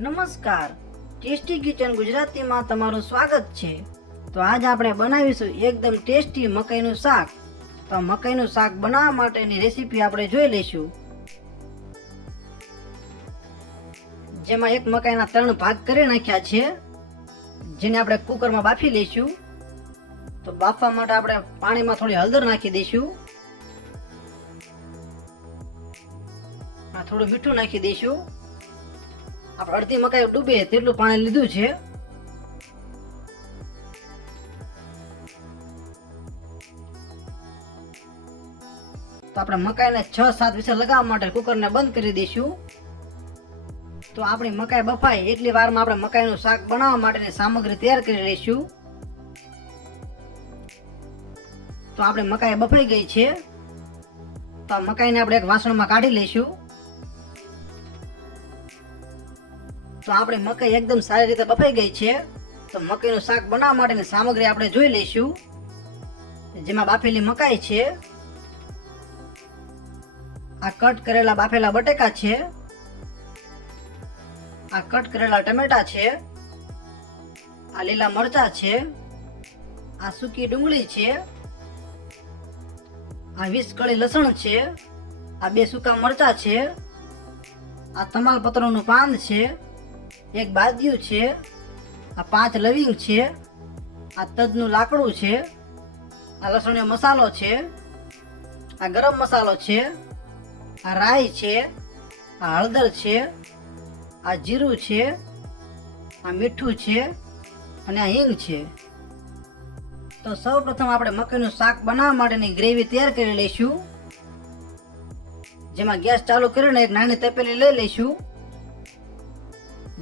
નમસ્કાર, tasty kitchen ગુજરાતીમાં તમારું સ્વાગત છે। તો આજ આપણે બનાવીશું એકદમ ટેસ્ટી મકાઈનું શાક। તો મકાઈનું શાક બનાવવા માટેની રેસીપી આપણે જોઈ લઈશું। જેમાં એક મકાઈના 3 ભાગ કરી નાખ્યા છે, જેને આપણે કુકરમાં બાફી લઈશું। તો બાફવા માટે આપણે પાણીમાં થોડી હળદર નાખી દઈશું, થોડું મીઠું નાખી દઈશું। આપણે અડધી મકાઈ ડૂબે તેટલું પાણી લીધું છે। તો આપણે મકાઈને 6-7 વિસલ લગાવવા માટે કુકરને બંધ કરી દઈશું। તો આપણી મકાઈ બફાય એટલી વારમાં આપણે મકાઈનું શાક બનાવવા માટેની સામગ્રી તૈયાર કરી લઈશું। તો આપણે મકાઈ બફાઈ ગઈ છે, તો મકાઈને આપણે એક વાસણમાં કાઢી લઈશું। તો આપણી મકાઈ એકદમ સારી રીતે બફાઈ ગઈ છે। તો મકાઈનું શાક બનાવવા માટેની સામગ્રી આપણે જોઈ લઈશું। જેમાં બાફેલી મકાઈ છે, આ કટ કરેલા બાફેલા બટેકા છે, આ કટ કરેલા ટમેટા છે, આ લીલા મરચા છે, આ સૂકી ડુંગળી છે, આ 20 કળી લસણ છે, આ 2 સૂકા મરચા છે, આ તમાલપત્રનું પાન છે, એક બાદિયું છે, આ 5 લવિંગ છે, આ તજનું લાકડું છે, આ લસણીયો મસાલો છે, આ ગરમ મસાલો છે, આ રાઈ છે, આ હળદર છે, આ જીરું છે, આ મીઠું છે અને આ હિંગ છે। તો સૌપ્રથમ આપણે મકાઈનું શાક બનાવવા માટેની ગ્રેવી તૈયાર કરી લઈશું। જેમાં ગેસ ચાલુ કરીને એક નાની તપેલી લઈ લઈશું,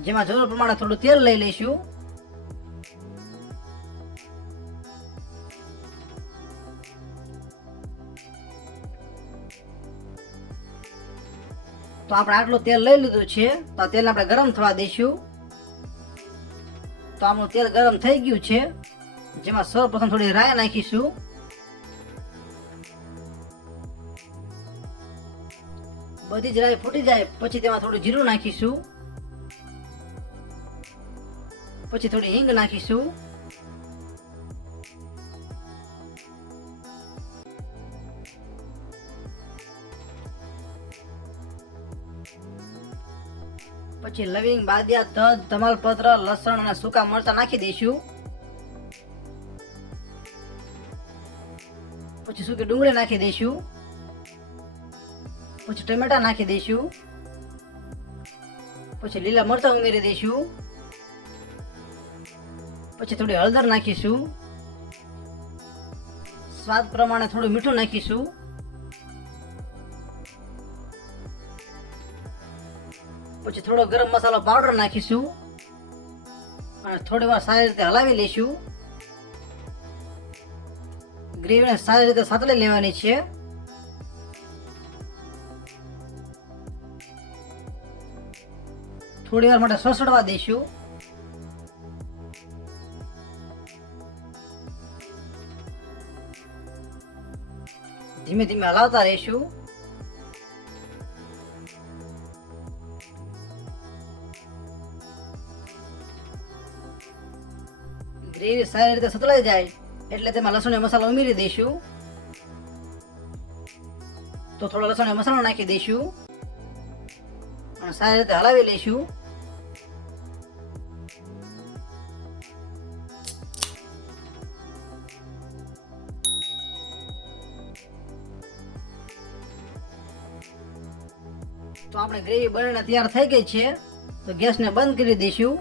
જેમાં જરૂર પ્રમાણે થોડું તેલ લઈ લઈશું। તો આપણે આટલું તેલ લઈ લીધું છે, તો આ તેલ આપણે ગરમ થવા દઈશું। તો આપણું તેલ ગરમ થઈ ગયું છે, જેમાં સૌપ્રથમ થોડી રાઈ નાખીશું, બધી જ રાઈ ફૂટી જાય પછી તેમાં થોડું જીરું નાખીશું, પછી થોડી હિંગ નાખીશું, પછી લવિંગ, બાદિયા, તજ, તમાલપત્ર, લસણ અને સૂકા મરચા નાખી દઈશું। પછી સૂકી ડુંગળી નાખી દઈશું, પછી ટમેટા નાખી દઈશું, પછી લીલા મરચા ઉમેરી દઈશું, પછી થોડી હળદર નાખીશું, સ્વાદ પ્રમાણે થોડું મીઠું નાખીશું, પછી થોડો ગરમ મસાલો પાવડર નાખીશું અને થોડી વાર સારી રીતે હલાવી લઈશું। ગ્રેવીને સારી રીતે સાતળી લેવાની છે। થોડી વાર માટે સસડવા દઈશું। ધીમે ધીમે હલાવતા રહીશું। ગ્રેવી સારી રીતે સતળાઈ જાય એટલે તેમાં લસણનો મસાલો ઉમેરી દઈશું। તો થોડો લસણનો મસાલો નાખી દઈશું અને સારી રીતે હલાવી લઈશું। તો આપણે ગ્રેવી બનીને તૈયાર થઈ ગઈ છે, તો ગેસને બંધ કરી દઈશું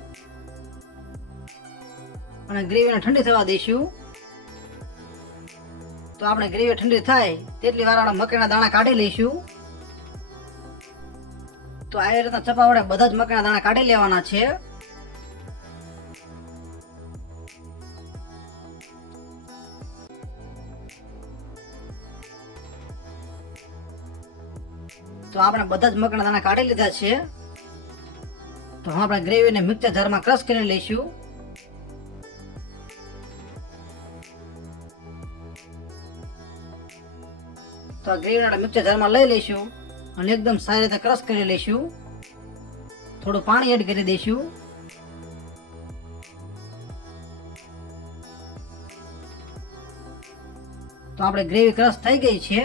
અને ગ્રેવીને ઠંડી થવા દઈશું। તો આપણે ગ્રેવી ઠંડી થાય તેટલી વાર આપણે મકાઈના દાણા કાઢી લઈશું। તો આ રીતના ચપા વડે બધા જ મકાઈના દાણા કાઢી લેવાના છે। તો આપણે બધા જ મકાઈના દાણા કાઢી લીધા છે। તો હવે આપણે ગ્રેવીને મિક્સર જારમાં ક્રશ કરી લઈશું। તો આ ગ્રેવીને મિક્સર જારમાં લઈ લઈશું અને એકદમ સારી રીતે ક્રશ કરી લઈશું। તો થોડું પાણી એડ કરી દઈશું. તો આપણે ગ્રેવી ક્રશ થઈ ગઈ છે.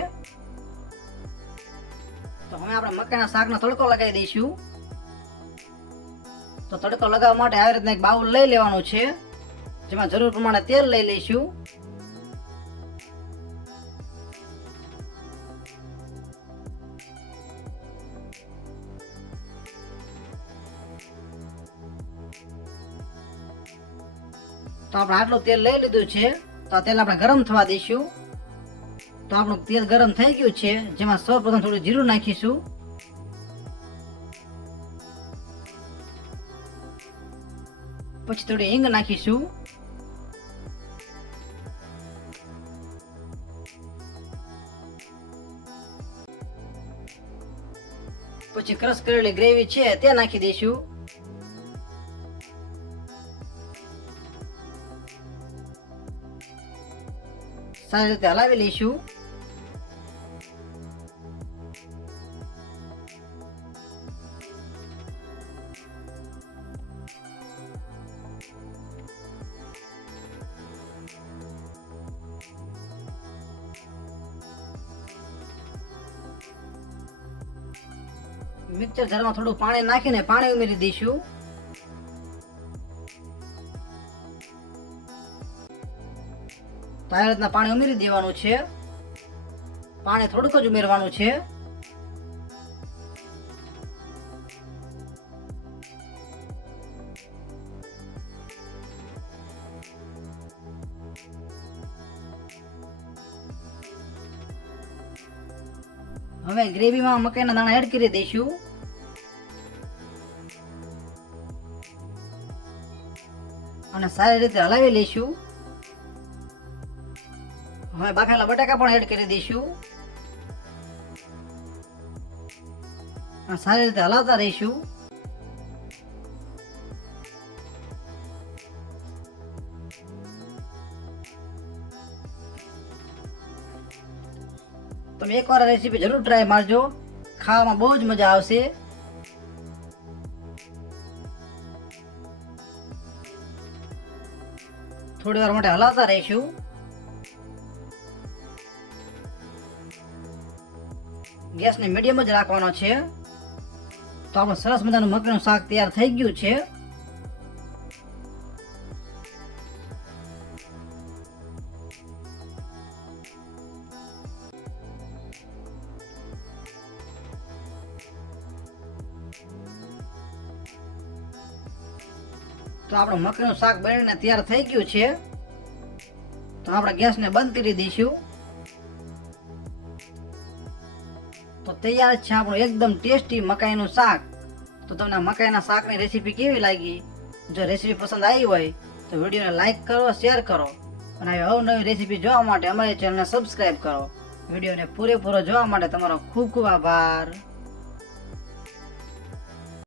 તો હવે આપણે મકાઈના શાકનો તડકો લગાવી દઈશું. તો તડકો લગાવવા માટે આવી રીતના એક બાઉલ લઈ લેવાનું છે, જેમાં જરૂર પ્રમાણે તેલ લઈ લઈશું. તો આપણે આટલું તેલ લઈ લીધું છે. તો આ તેલ આપણે ગરમ થવા દઈશું. તો આપણું તેલ ગરમ થઈ ગયું છે, જેમાં સૌપ્રથમ થોડું જીરું નાખીશું. પછી થોડી હિંગ નાખીશું. પછી ક્રશ કરેલી ગ્રેવી છે તે નાખી દઈશું. સારી રીતે હલાવી લઈશું. મિક્સર જારમાં થોડું પાણી નાખીને પાણી ઉમેરી દઈશું. તો આ રીતના પાણી ઉમેરી દેવાનું છે. પાણી થોડુંક જ ઉમેરવાનું છે. હવે ગ્રેવીમાં મકાઈના દાણા એડ કરી દઈશું. અને સારી રીતે હલાવી લઈશું. હવે બાફેલા બટાકા પણ એડ કરી દઈશું. અને સારી રીતે હલાવતા રહીશું. તમે એકવાર આ રેસીપી જરૂર ટ્રાય મારજો, ખાવામાં બહુ જ મજા આવશે. થોડી વાર માટે હલાવતા રહીશું. ગેસને મીડિયમ જ રાખવાનો છે. તો આપણું સરસ મજાનું મકાઈનું શાક તૈયાર થઈ ગયું છે. તો આપણું મકાઈનું શાક બનીને તૈયાર થઈ ગયું છે. તો આપણે ગેસને બંધ કરી દઈશું. તો તૈયાર છે આપણું એકદમ ટેસ્ટી મકાઈનું શાક. તો તમને મકાઈના શાકની રેસીપી કેવી લાગી? જો રેસીપી પસંદ આવી હોય તો વિડીયોને લાઈક કરો, શેર કરો, અને આવી અવનવી રેસીપી જોવા માટે અમારી ચેનલને સબસ્ક્રાઈબ કરો. વિડીયોને પૂરેપૂરો જોવા માટે તમારો ખૂબ ખૂબ આભાર.